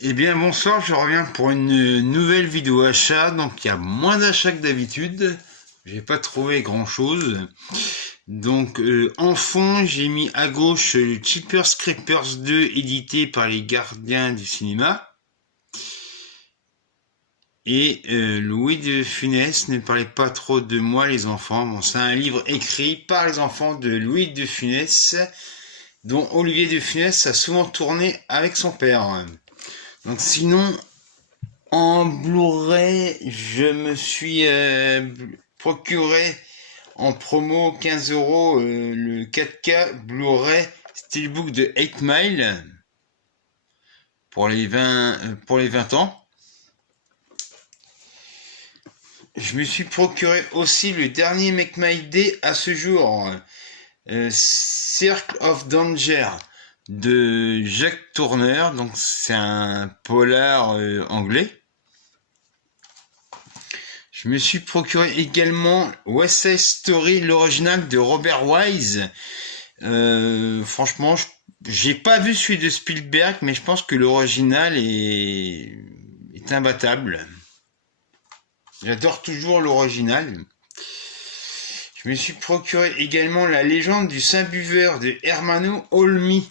Eh bien bonsoir, je reviens pour une nouvelle vidéo achat. Donc il y a moins d'achats que d'habitude. J'ai pas trouvé grand chose. Donc en fond, j'ai mis à gauche le Jeepers Creepers 2 édité par les Gardiens du cinéma. Et Louis de Funès, ne parlez pas trop de moi les enfants. Bon, c'est un livre écrit par les enfants de Louis de Funès, dont Olivier de Funès a souvent tourné avec son père. Donc sinon, en Blu-ray, je me suis procuré en promo 15 € le 4K Blu-ray Steelbook de 8 Mile pour les 20 ans. Je me suis procuré aussi le dernier Make My Day à ce jour, Circle of Danger de Jacques Tourneur. Donc c'est un polar anglais. Je me suis procuré également West Side Story, l'original de Robert Wise. Franchement, j'ai pas vu celui de Spielberg, mais je pense que l'original est imbattable. J'adore toujours l'original. Je me suis procuré également La légende du Saint-Buveur de Hermano Olmi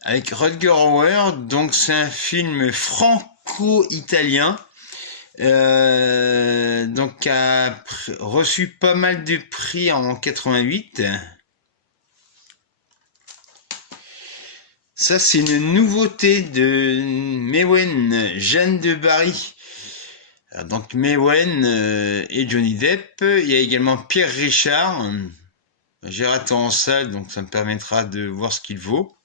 avec Rutger Hauer. Donc c'est un film franco-italien. Donc a reçu pas mal de prix en 88. Ça c'est une nouveauté de Mewen, Jeanne de Barry. Donc Mewen et Johnny Depp. Il y a également Pierre Richard. J'ai raté en salle, donc ça me permettra de voir ce qu'il vaut.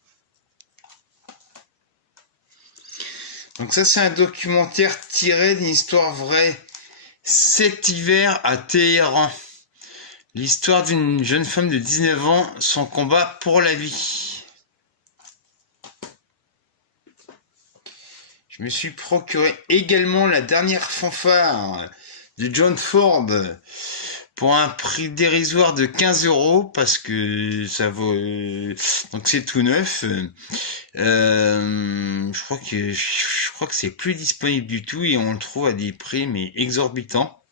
Donc ça c'est un documentaire tiré d'une histoire vraie. Cet hiver à Téhéran. L'histoire d'une jeune femme de 19 ans, son combat pour la vie. Je me suis procuré également La dernière fanfare de John Ford pour un prix dérisoire de 15 € parce que ça vaut, donc c'est tout neuf. Je crois que c'est plus disponible du tout et on le trouve à des prix mais exorbitants.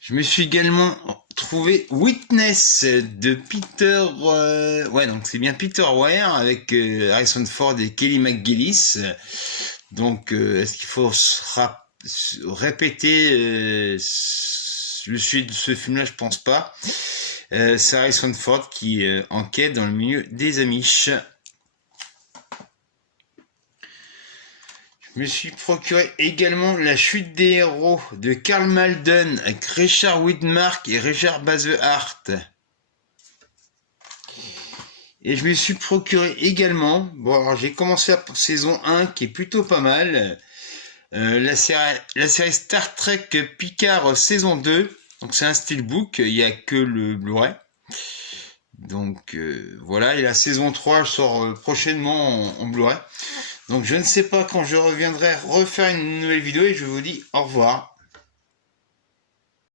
Je me suis également trouvé Witness de Peter, ouais, donc c'est bien Peter Weir avec Harrison Ford et Kelly McGillis. Donc est-ce qu'il faut répéter le sujet de ce film-là? Je pense pas. C'est Harrison Ford qui enquête dans le milieu des Amish. Je me suis procuré également La chute des héros de Karl Malden avec Richard Widmark et Richard Basehart. Et je me suis procuré également, bon alors j'ai commencé la saison 1 qui est plutôt pas mal, la série Star Trek Picard saison 2, donc c'est un steelbook, il n'y a que le Blu-ray. Donc voilà, et la saison 3 sort prochainement en Blu-ray. Donc je ne sais pas quand je reviendrai refaire une nouvelle vidéo et je vous dis au revoir.